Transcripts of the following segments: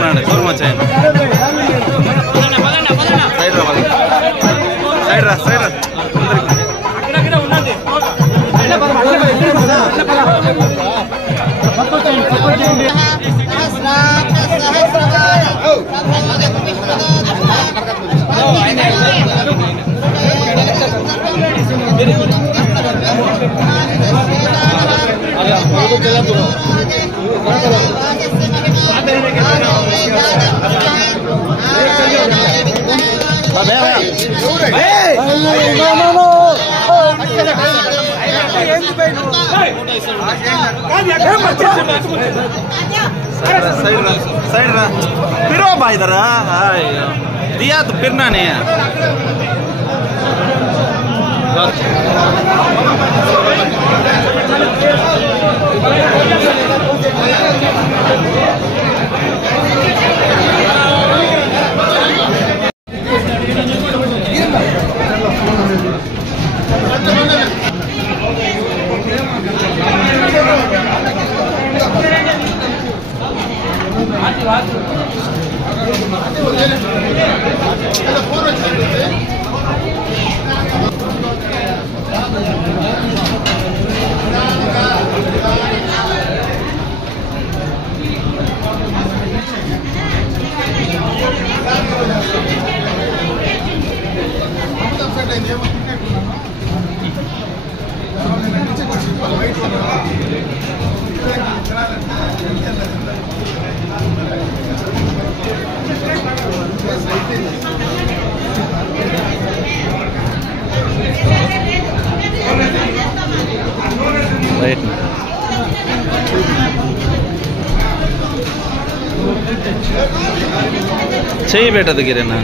రండి దూరం వచ్చాయండి సైడ్ రా సైడ్ రా साइड रा फिरो भाई इधर दिया तो फिरना नहीं है चाहिए बेटा तो गिरे ना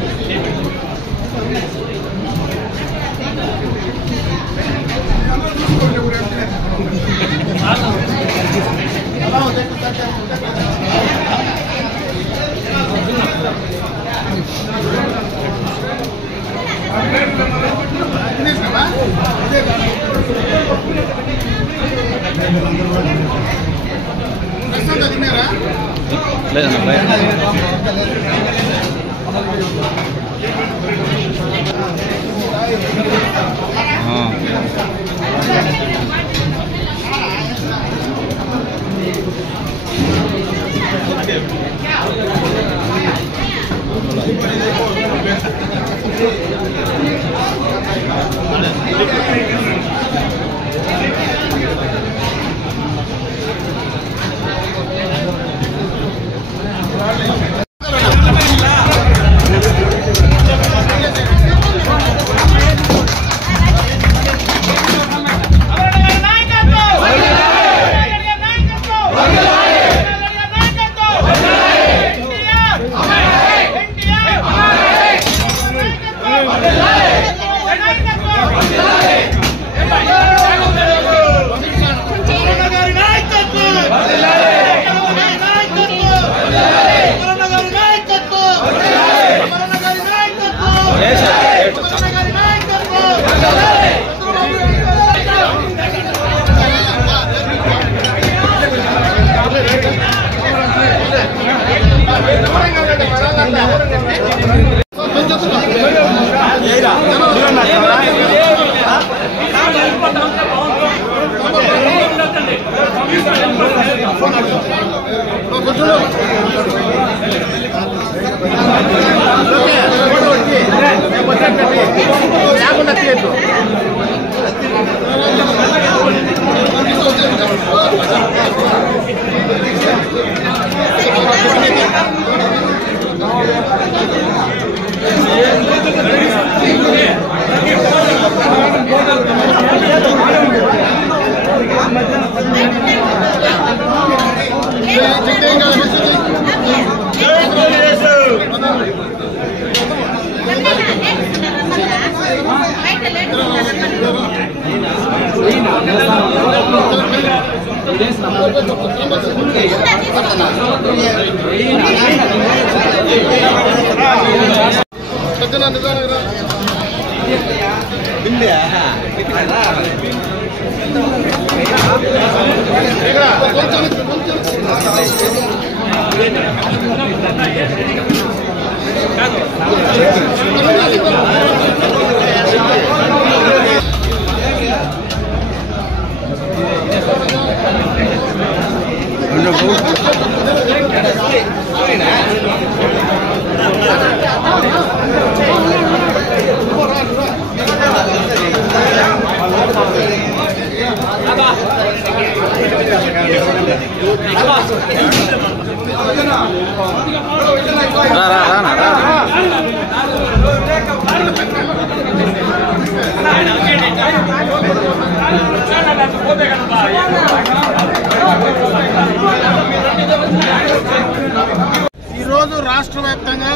ఈరోజు రాష్ట్ర వ్యాప్తంగా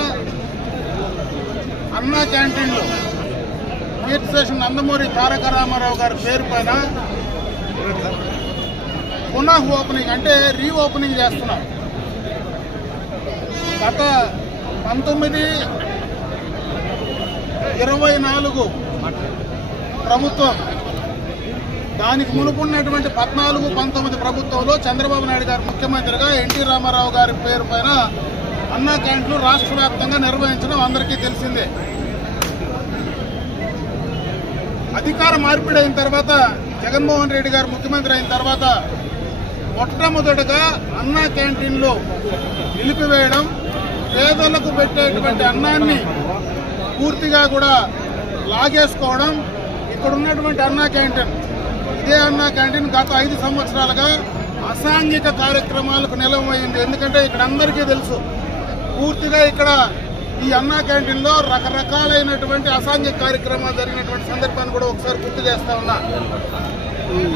అన్నా క్యాంటీన్లు కీర్తిశేషం నందమూరి తారక రామారావు గారి పేరు పైన పునః ఓపెనింగ్ అంటే రీఓపెనింగ్ చేస్తున్నారు. గత 19-24 ప్రభుత్వం, దానికి మునుపున్నటువంటి 14-19 ప్రభుత్వంలో చంద్రబాబు నాయుడు గారు ముఖ్యమంత్రిగా ఎన్టీ రామారావు గారి పేరు పైన అన్నా క్యాంటీన్లు రాష్ట్ర వ్యాప్తంగా నిర్వహించడం అందరికీ తెలిసిందే. అధికార మార్పిడి అయిన తర్వాత జగన్మోహన్ రెడ్డి గారు ముఖ్యమంత్రి అయిన తర్వాత మొట్టమొదటగా అన్నా క్యాంటీన్లు నిలిపివేయడం, పేదలకు పెట్టేటువంటి అన్నాన్ని పూర్తిగా కూడా లాగేసుకోవడం. ఇక్కడ ఉన్నటువంటి అన్నా క్యాంటీన్, ఇదే అన్నా క్యాంటీన్ గత 5 సంవత్సరాలుగా అసాంఘిక కార్యక్రమాలకు నిలవమైంది. ఎందుకంటే ఇక్కడ అందరికీ తెలుసు, పూర్తిగా ఇక్కడ ఈ అన్నా క్యాంటీన్లో రకరకాలైనటువంటి అసాంఘిక కార్యక్రమాలు జరిగినటువంటి సందర్భాన్ని కూడా ఒకసారి గుర్తు చేస్తా ఉన్నా.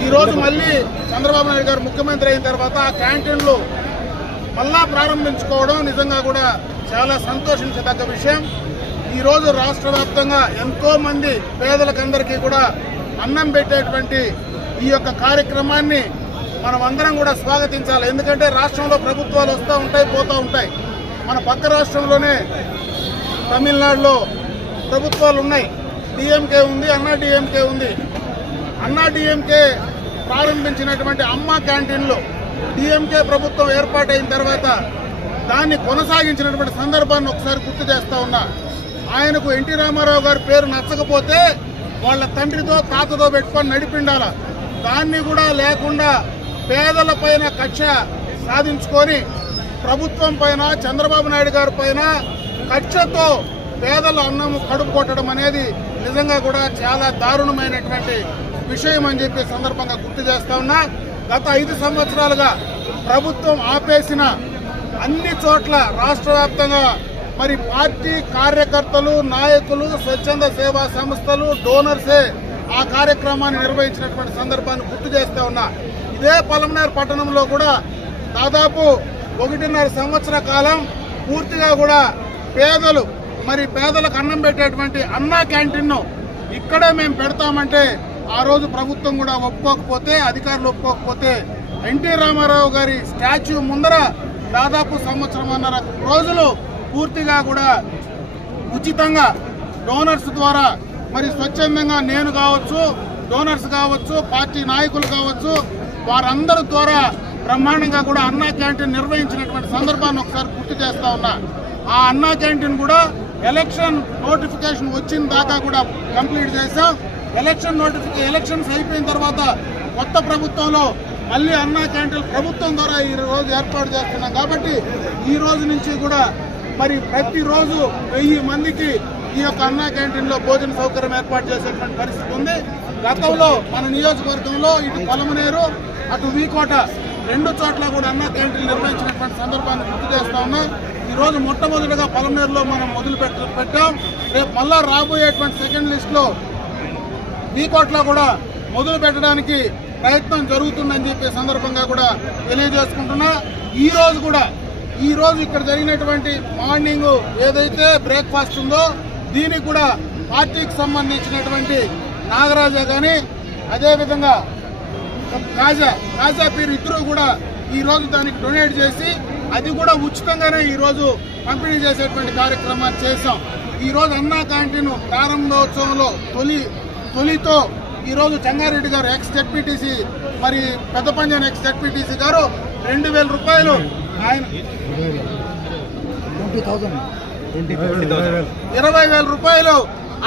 ఈరోజు మళ్ళీ చంద్రబాబు నాయుడు గారు ముఖ్యమంత్రి అయిన తర్వాత ఆ క్యాంటీన్లు మళ్ళా ప్రారంభించుకోవడం నిజంగా కూడా చాలా సంతోషించదగ్గ విషయం. ఈరోజు రాష్ట్ర వ్యాప్తంగా ఎంతో మంది పేదలకందరికీ కూడా అన్నం పెట్టేటువంటి ఈ యొక్క కార్యక్రమాన్ని మనం అందరం కూడా స్వాగతించాలి. ఎందుకంటే రాష్ట్రంలో ప్రభుత్వాలు వస్తూ ఉంటాయి, పోతూ ఉంటాయి. మన పక్క రాష్ట్రంలోనే తమిళనాడులో ప్రభుత్వాలు ఉన్నాయి. డిఎంకే ఉంది, అన్నా డిఎంకే ఉంది. అన్నా డిఎంకే ప్రారంభించినటువంటి అమ్మ క్యాంటీన్లు డిఎంకే ప్రభుత్వం ఏర్పాటైన తర్వాత దాన్ని కొనసాగించినటువంటి సందర్భాన్ని ఒకసారి గుర్తు చేస్తా ఉన్నా. ఆయనకు ఎన్టీ రామారావు గారి పేరు నచ్చకపోతే వాళ్ళ తండ్రితో తాతతో పెట్టుకొని నడిపిండాల. దాన్ని కూడా లేకుండా పేదల పైన కక్ష సాధించుకొని ప్రభుత్వం పైన, చంద్రబాబు నాయుడు గారి పైన కక్షతో పేదల అన్నం కడుపు కొట్టడం అనేది నిజంగా కూడా చాలా దారుణమైనటువంటి విషయం అని చెప్పి సందర్భంగా గుర్తు చేస్తా ఉన్నా. గత 5 సంవత్సరాలుగా ప్రభుత్వం ఆపేసిన అన్ని చోట్ల రాష్ట్ర వ్యాప్తంగా మరి పార్టీ కార్యకర్తలు, నాయకులు, స్వచ్ఛంద సేవా సంస్థలు, డోనర్సే ఆ కార్యక్రమాన్ని నిర్వహించినటువంటి సందర్భాన్ని గుర్తు చేస్తా ఉన్నా. ఇదే పలమనేరు పట్టణంలో కూడా దాదాపు 1.5 సంవత్సర కాలం పూర్తిగా కూడా పేదలు, మరి పేదలకు అన్నం పెట్టేటువంటి అన్నా క్యాంటీన్ను ఇక్కడే మేము పెడతామంటే ఆ రోజు ప్రభుత్వం కూడా ఒప్పుకోకపోతే, అధికారులు ఒప్పుకోకపోతే ఎన్టీ రామారావు గారి స్టాచ్యూ ముందర దాదాపు 1.5 రోజులు పూర్తిగా కూడా ఉచితంగా డోనర్స్ ద్వారా, మరి స్వచ్ఛందంగా నేను కావచ్చు, డోనర్స్ కావచ్చు, పార్టీ నాయకులు కావచ్చు, వారందరి ద్వారా బ్రహ్మాండంగా కూడా అన్నా క్యాంటీన్ నిర్వహించినటువంటి సందర్భాన్ని ఒకసారి గుర్తు చేస్తా ఉన్నా. ఆ అన్నా క్యాంటీన్ కూడా ఎలక్షన్ నోటిఫికేషన్ వచ్చిన దాకా కూడా కంప్లీట్ చేశాం. ఎలక్షన్స్ అయిపోయిన తర్వాత కొత్త ప్రభుత్వంలో మళ్ళీ అన్నా క్యాంటీన్ ప్రభుత్వం ద్వారా ఈ రోజు ఏర్పాటు చేస్తున్నాం. కాబట్టి ఈ రోజు నుంచి కూడా మరి ప్రతిరోజు 1000 మందికి ఈ యొక్క అన్నా క్యాంటీన్లో భోజన సౌకర్యం ఏర్పాటు చేసేటువంటి పరిస్థితి ఉంది. గతంలో మన నియోజకవర్గంలో ఇటు పలమనేరు, అటు వీకోట 2 చోట్ల కూడా అన్నా క్యాంటీన్ నిర్వహించినటువంటి సందర్భాన్ని గుర్తు చేస్తా ఉన్నాం. ఈ రోజు మొట్టమొదటిగా పలమనేరులో మనం మొదలు పెట్టాం. రేపు మళ్ళా రాబోయేటువంటి సెకండ్ లిస్ట్ లో వీకోట్లో కూడా మొదలు పెట్టడానికి ప్రయత్నం జరుగుతుందని చెప్పే సందర్భంగా కూడా తెలియజేసుకుంటున్నా. ఈ రోజు ఇక్కడ జరిగినటువంటి మార్నింగ్ ఏదైతే బ్రేక్ఫాస్ట్ ఉందో దీనికి కూడా పార్టీకి సంబంధించినటువంటి నాగరాజా కానీ, అదేవిధంగా కాజా పీర్ ఇద్దరు కూడా ఈ రోజు దానికి డొనేట్ చేసి అది కూడా ఉచితంగానే ఈ రోజు పంపిణీ చేసేటువంటి కార్యక్రమాన్ని చేశాం. ఈ రోజు అన్నా క్యాంటీన్ ప్రారంభోత్సవంలో తొలితో ఈ రోజు చెంగారెడ్డి గారు ఎక్స్ జెడ్పీటీసీ, మరి పెద్దపంజాన్ ఎక్స్ జెడ్పీటీసీ గారు 2000 రూపాయలు ఆయన 20,000 రూపాయలు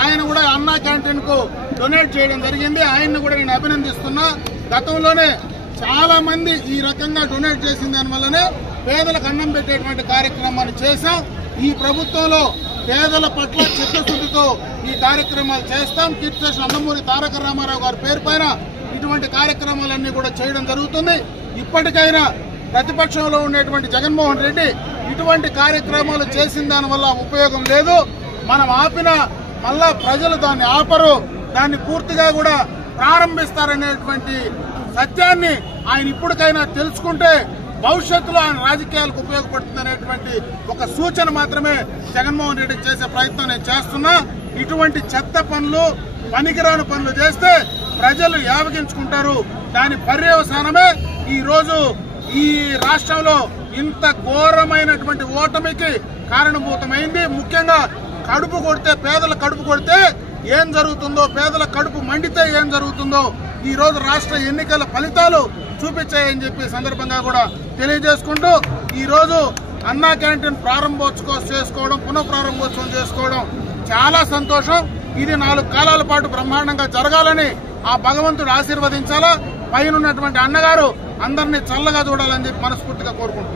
ఆయన కూడా అన్నా క్యాంటీన్ కు డొనేట్ చేయడం జరిగింది. ఆయన్ని కూడా నేను అభినందిస్తున్నా. గతంలోనే చాలా మంది ఈ రకంగా డొనేట్ చేసిన దానివల్లనే పేదలకు అన్నం పెట్టేటువంటి కార్యక్రమాన్ని చేశాం. ఈ ప్రభుత్వంలో పేదల పట్ల చిత్తశుద్ధితో ఈ కార్యక్రమాలు చేస్తాం. కీర్తిశేషులు నందమూరి తారక రామారావు గారి పేరు పైన ఇటువంటి కార్యక్రమాలన్నీ కూడా చేయడం జరుగుతుంది. ఇప్పటికైనా ప్రతిపక్షంలో ఉండేటువంటి జగన్మోహన్ రెడ్డి ఇటువంటి కార్యక్రమాలు చేసిన దానివల్ల ఉపయోగం లేదు. మనం ఆపిన మళ్ళా ప్రజలు దాన్ని ఆపరు, దాన్ని పూర్తిగా కూడా ప్రారంభిస్తారనేటువంటి సత్యాన్ని ఆయన ఇప్పటికైనా తెలుసుకుంటే భవిష్యత్తులో ఆయన రాజకీయాలకు ఉపయోగపడుతుందనేటువంటి ఒక సూచన మాత్రమే జగన్మోహన్ రెడ్డి చేసే ప్రయత్నం నేను చేస్తున్నా. ఇటువంటి చెత్త పనులు, పనికిరాని పనులు చేస్తే ప్రజలు యావగించుకుంటారు. దాని పర్యవసానమే ఈ రోజు ఈ రాష్ట్రంలో ఇంత ఘోరమైనటువంటి ఓటమికి కారణభూతమైంది. ముఖ్యంగా కడుపు కొడితే, పేదల కడుపు కొడితే ఏం జరుగుతుందో, పేదల కడుపు మండితే ఏం జరుగుతుందో ఈ రోజు రాష్ట్ర ఎన్నికల ఫలితాలు చూపించాయని చెప్పి సందర్భంగా కూడా తెలియజేసుకుంటూ ఈ రోజు అన్నా క్యాంటీన్ ప్రారంభోత్సవం చేసుకోవడం, పునఃప్రారంభోత్సవం చేసుకోవడం చాలా సంతోషం. ఇది 4 కాలాల పాటు బ్రహ్మాండంగా జరగాలని ఆ భగవంతుడు ఆశీర్వదించాలా. పైన ఉన్నటువంటి అన్నగారు అందరినీ చల్లగా చూడాలని చెప్పి మనస్ఫూర్తిగా కోరుకుంటున్నారు.